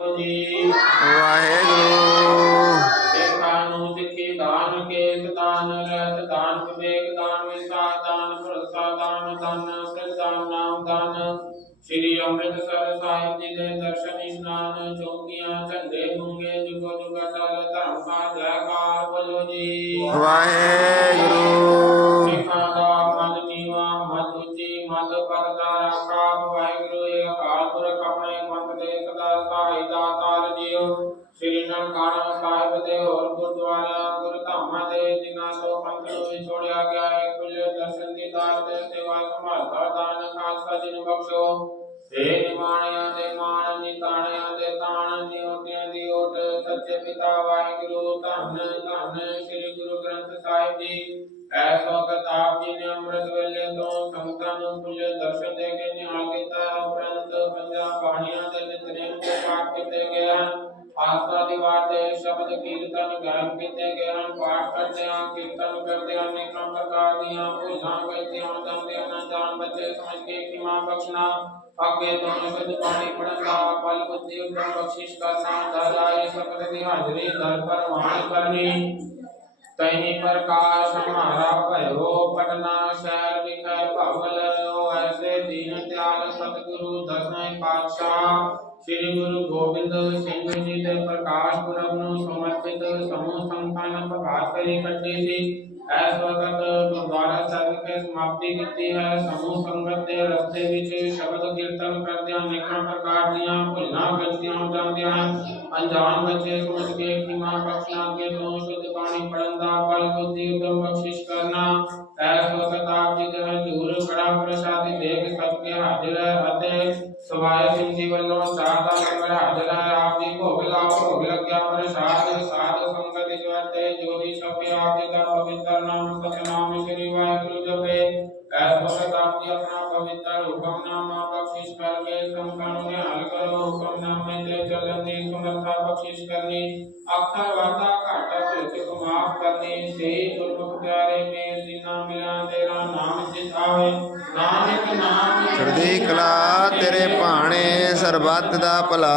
ਜੀ ਵਾਹਿਗੁਰੂ। ਸਿੱਖਾਂ ਨੂੰ ਸਿੱਖੀ ਦਾਨ ਕੇਸ ਦਾਨ ਰਹਿਤ ਦਾਨ ਵਿਵੇਕ ਦਾਨ ਵਿਸਾਰ ਦਾਨ ਭਰੋਸਾ ਦਾਨ ਦਾਨ ਸਿਰਦਾਨ ਨਾਮ ਦਾਨ ਸ੍ਰੀ ਅੰਮ੍ਰਿਤਸਰ ਸਾਹਿਬ ਜੀ ਦੇ ਦਰਸ਼ਨ ਇਸ਼ਨਾਨ ਚੌਕੀਆਂ ਝੰਡੇ ਗੁੰਗੇ ਜੁਗੋ ਜੁਗ ਅਟਲ ਧਰਮ ਕਾ ਜੈਕਾਰ ਬੋਲੋ ਜੀ ਵਾਹਿਗੁਰੂ ਸਿੱਖਾਂ ਦਾ ਮਨ ਨੀਵਾ, ਮਨ ਉੱਚੀ, ਮਨ ਪਰਦਾ ਰਾਖਾ ਵਾਹਿਗੁਰੂ ਇਹ ਅਕਾਲ ਪੁਰਖ ਆਪਣੇ ਮਤ ਦੇ ਸਦਾ ਸਹਾਈ ਖਾਲਸਾ ਬਖਸ਼ੋ। ਸੇ ਨਿਮਾਣਿਆਂ ਦੇ ਮਾਣ, ਨਿਤਾਣਿਆਂ ਦੇ ਤਾਣ, ਨਿਉਤਿਆਂ ਦੀ ਓਟ। ਸੱਚੇ ਪਿਤਾ ਵਾਹਿਗੁਰੂ, ਧੰਨ ਧੰਨ ਸ੍ਰੀ ਗੁਰੂ ਗ੍ਰੰਥ ਸਾਹਿਬ ਜੀ। ਐਸ ਵਕਤ ਜੀ ਨੇ ਅੰਮ੍ਰਿਤ ਵੇਲੇ ਤੋਂ ਸੰਗਤਾਂ ਨੂੰ ਖੁੱਲੇ ਦਰਸ਼ਨ ਦੇ ਕੇ ਨਿਹਾਲ ਕੀਤਾ, ਉਪਰੰਤ ਪੰਜਾਂ ਬਾਣੀਆਂ ਦੇ ਨਿਤਨੇਮ ਦੇ ਪਾਠ ਕੀਤੇ ਗਏ ਹਨ। ਦੀ ਵਾਰ ਤੇ ਸ਼ਬਦ ਕੀਰਤਨ ਗਾਇਨ ਕੀਤੇ ਗਏ ਹਨ ਪਾਠ ਕਰਦਿਆਂ ਕੀਰਤਨ ਕਰਦਿਆਂ ਅਨੇਕਾਂ ਪ੍ਰਕਾਰ ਦੀਆਂ ਭੁੱਲਾਂ ਗਲਤੀਆਂ ਜਾਂਦੀਆਂ ਨਾ ਜਾਣ ਬੱਚੇ ਸਮਝ ਕੇ ਖਿਮਾ ਬਖਸ਼ਣਾ ਅੱਗੇ ਤੋਂ ਸ਼ੁੱਧ ਬਾਣੀ ਪੜਨ ਦਾ ਬਲ ਬੁੱਧੀ ਉਦਮ ਬਖਸ਼ਿਸ਼ ਕਰਨਾ ਦਰ ਆਏ ਸਬਦ ਦੀ ਹਾਜ਼ਰੀ ਦਰ ਪਰਵਾਨ ਕਰਨੀ ਤੈਨੀ ਪ੍ਰਕਾਸ਼ ਹਮਾਰਾ ਭਇਓ ਪਟਨਾ ਸ਼ਹਿਰ ਵਿਖੇ ਭਵਲ ਉਹ ਐਸੇ ਦੀਨ ਤਿਆਲ ਸਤਿਗੁਰੂ ਦਸਵੇਂ ਪਾਤਸ਼ਾਹ ਸ੍ਰੀ ਗੁਰੂ ਗੋਬਿੰਦ ਸਿੰਘ ਜੀ ਦੇ ਪ੍ਰਕਾਸ਼ ਪੁਰਬ ਨੂੰ ਸਮਰਪਿਤ ਸਮੂਹ ਸੰਤਾਂ ਨੇ ਪ੍ਰਭਾਤ ਫੇਰੀ ਕੱਢੀ ਸੀ। ਇਸ ਵਕਤ ਗੁਰਦੁਆਰਾ ਸਾਹਿਬ ਵਿਖੇ ਸਮਾਪਤੀ ਕੀਤੀ ਹੈ। ਸਮੂਹ ਸੰਗਤ ਦੇ ਰਸਤੇ ਵਿੱਚ ਸ਼ਬਦ ਕੀਰਤਨ ਕਰਦਿਆਂ ਅਨੇਕਾਂ ਪ੍ਰਕਾਰ ਦੀਆਂ ਭੁੱਲਾਂ ਗਲਤੀਆਂ ਹੋ ਜਾਂਦੀਆਂ ਹਨ। ਅਣਜਾਣ ਬੱਚੇ ਸਮਝ ਕੇ ਖਿਮਾ ਬਖਸ਼ਣਾ ਅੱਗੇ ਤੋਂ ਸ਼ੁੱਧ ਬਾਣੀ ਪੜਨ ਦਾ ਬਲ ਬੁੱਧੀ ਉਦਮ ਬਖਸ਼ਿਸ਼ ਕਰਨਾ। ਐਸ ਵਕਤ ਆਪ ਜੀ ਦੇ ਹਜ਼ੂਰ ਖੜਾ ਪ੍ਰਸਾਦੀ ਸਵਾਏ ਜੀ ਵੱਲੋਂ ਚਾਹ ਲੰਗਰ ਹਾਜ਼ਰ ਹੈ ਆਪ ਜੀ ਭੋਗ ਲਾਓ, ਭੋਗ ਲੱਗਿਆ ਪ੍ਰਸਾਦ ਸਾਧ ਸੰਗਤ ਈਸ਼ਵਰ ਜੋ ਜੀ ਸਭੇ ਆਪ ਜੀ ਦਾ ਪਵਿੱਤਰ ਨਾਮ ਸਤਨਾਮ ਸ੍ਰੀ ਵਾਹਿਗੁਰੂ ਜਪੇ। ਐਸ ਵਕਤ ਆਪ ਜੀ ਆਪਣਾ ਪਵਿੱਤਰ ਹੁਕਮਨਾਮਾ ਬਖਸ਼ਿਸ਼ ਕਰਕੇ ਸੰਤਾਂ ਨੂੰ ਨਿਹਾਲ ਕਰੋ ਹੁਕਮਨਾਮੇ ਤੇ ਚੱਲਣ ਦੀ ਸਮਰੱਥਾ ਬਖਸ਼ਿਸ਼ ਕਰਨੀ, ਅੱਖਰ ਵਾਦਾ ਘਾਟਾ ਭੁਲਚ ਮਾਫ ਕਰਨੀ, ਸੇ ਗੁਰਮੁਖ ਪਿਆਰੇ ਮੇਰ ਜਿਨਾ ਮਿਲਾਂ ਤੇਰਾ ਨਾਮ ਜਿਤਾਵੇ। ਨਾਨਕ ਨਾਮ ਚੜ੍ਹਦੀ ਕਲਾ ਭਾਣੇ ਸਰਬੱਤ ਦਾ ਭਲਾ।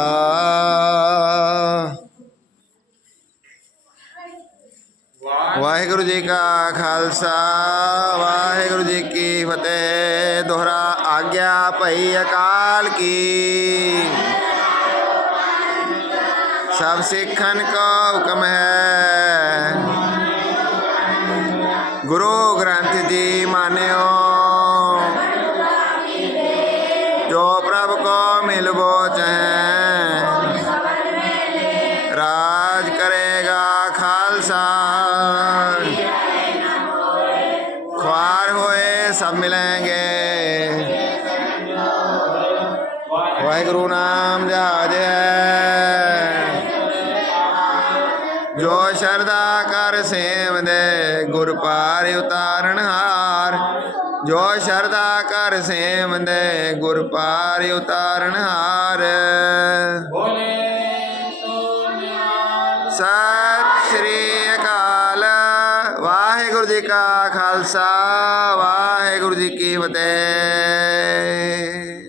ਵਾਹਿਗੁਰੂ ਜੀ ਕਾ ਖਾਲਸਾ, ਵਾਹਿਗੁਰੂ ਜੀ ਕੀ ਫਤਿਹ। ਦੁਹਰਾ ਆਗਿਆ ਭਈ ਅਕਾਲ ਕੀ। ਸਭ ਸਿੱਖਨ ਕਾ ਹੁਕਮ ਹੈ। ਕੋ ਮਿਲਬੋ ਚਹੈ ਰਾਜ ਕਰੇਗਾ ਖਾਲਸਾ। ਖੁਆਰ ਹੋਏ ਸਭ ਮਿਲेंगे ਵਾਹਿਗੁਰੂ ਨਾਮ ਜਹਾਜ ਹੈ। ਜੋ ਸ਼ਰਦਾ ਕਰ ਸੇਵਦੇ ਗੁਰ ਪਾਰ ਉਤਾਰਨ ਹਾਰ। ਜੋ ਸ਼ਰਦਾ ਕਰ ਸੇਵਦੇ ਗੁਰ ਪਾਰ ਉਤਾਰਨ ਹਾਰ। ਬੋਲੇ ਸਤਿ ਸ੍ਰੀ ਅਕਾਲ। ਵਾਹਿਗੁਰੂ ਜੀ ਕਾ ਖਾਲਸਾ ਵਾਹਿਗੁਰੂ ਜੀ ਕੀ ਫਤਿਹ।